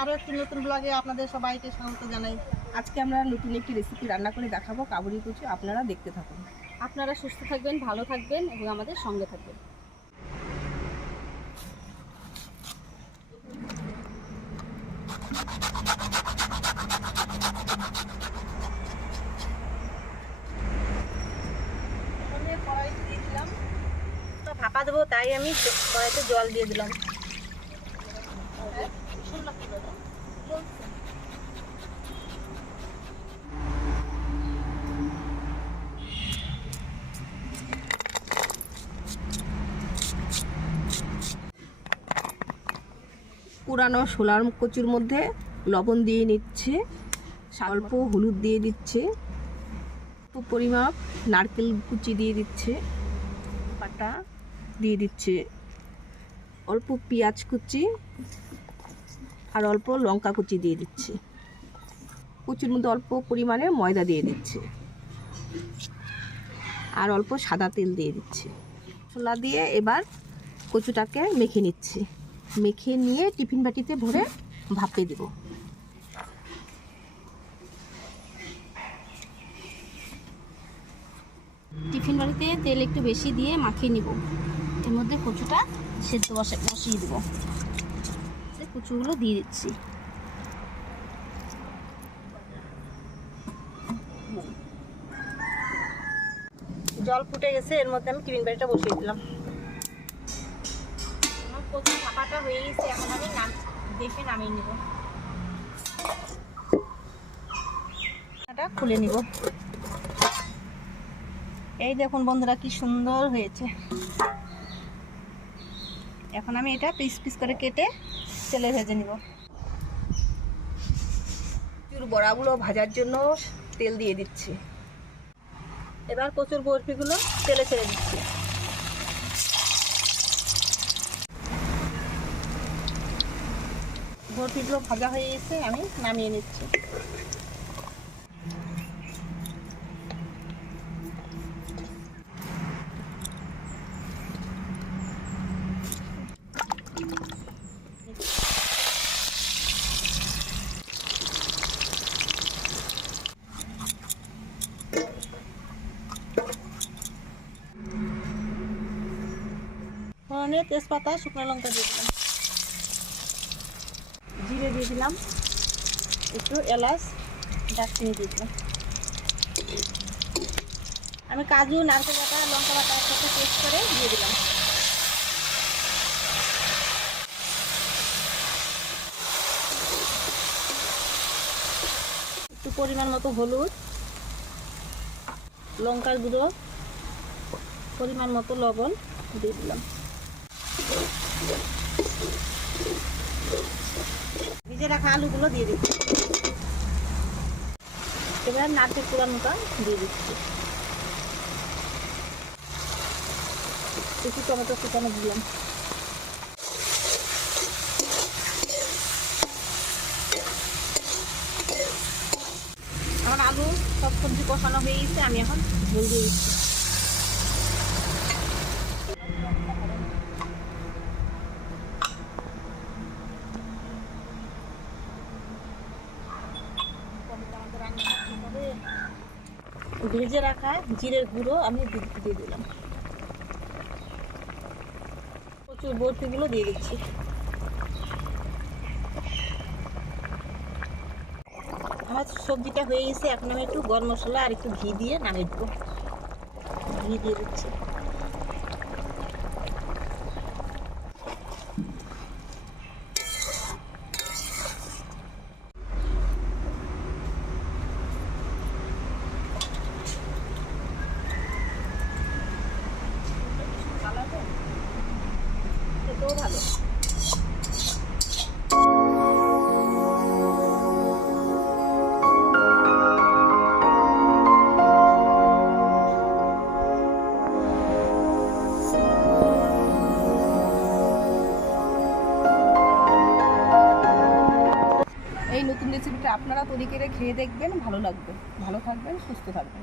আরও একটি নতুন ব্লগে আপনাদের সবাইকে স্বাগত জানাই। আজকে আমরা নতুন একটি রেসিপি রান্না করে দেখাবো, কাবুলি কচু। আপনারা দেখতে থাকুন। আপনারা সুস্থ থাকবেন, ভালো থাকবেন এবং আমাদের সঙ্গে থাকবেন। কড়াইতে দিয়ে দিলাম, তো ভাপা দেবো, তাই আমি কড়াইতে জল দিয়ে দিলাম। পুরানো শোলার কচুর মধ্যে লবণ দিয়ে নিচ্ছে, অল্প হলুদ দিয়ে দিচ্ছে, পরিমাপ নারকেল কুচি দিয়ে দিচ্ছে, পাতা দিয়ে দিচ্ছে, অল্প পেঁয়াজ কুচি আর অল্প লঙ্কা কুচি দিয়ে দিচ্ছে। কচুর মধ্যে অল্প পরিমাণে ময়দা দিয়ে দিচ্ছে আর অল্প সাদা তেল দিয়ে দিচ্ছে। ছোলা দিয়ে এবার কচুটাকে মেখে নিচ্ছে। মেখে নিয়ে টিফিন বাটিতে ভরে ভাপে দেব। টিফিন বাড়িতে তেল একটু বেশি দিয়ে মাখিয়ে নিব। এর মধ্যে কচুটা সেদ্ধ বসিয়ে দেবো। কচুগুলো দিয়ে দিচ্ছি। জল ফুটে গেছে, এর মধ্যে আমি টিফিন বাটিটা বসিয়ে দিলাম। কচু ভাপাটা হয়ে গেছে, এখন আমি দেখে নামিয়ে নিব। এটা খুলে নিব। এই দেখুন বন্ধুরা, কি সুন্দর হয়েছে। এখন আমি এটা পিস পিস করে কেটে তেলে ভেজে নিব। কচুর বড়াগুলো ভাজার জন্য তেল দিয়ে দিচ্ছি। এবার কচুর বরফিগুলো তেলে ছেড়ে দিচ্ছি। বরফিগুলো ভাজা হয়ে গেছে, আমি নামিয়ে নিচ্ছি। তেজপাতা, শুকনো লঙ্কা দিয়ে দিলাম, জিরে দিয়ে দিলাম, একটু এলাচ, দারচিনি দিয়ে দিলাম। আমি কাজু, নারকেল বাটা, লঙ্কা বাটা একসাথে পেস্ট করে দিয়ে দিলাম। একটু পরিমাণ মতো হলুদ, লঙ্কার গুঁড়ো, পরিমাণ মতো লবণ দিয়ে দিলাম। ভিজে রাখা আলুগুলো দিয়ে দিচ্ছি। এবার নারকেল কুড়ানোটা দিয়ে দিচ্ছি। একটু টমেটো কুচানো দিলাম। আমার আলু সব সবজি কষানো হয়ে গেছে, আমি এখন ঝোল দিয়ে দিচ্ছি। ভেজে রাখা জিরের গুঁড়ো আমি দিয়ে দিলাম। কচুর বরফিগুলো দিয়ে দিচ্ছি। আমার সবজিটা হয়ে গেছে, এখন আমি একটু গরম মশলা আর একটু ঘি দিয়ে নামিয়ে দেবো। ঘি দিয়ে দিচ্ছি। খেতেও ভালো। এই নতুন রেসিপিটা আপনারা তৈরি করে খেয়ে দেখবেন, ভালো লাগবে। ভালো থাকবেন, সুস্থ থাকবেন।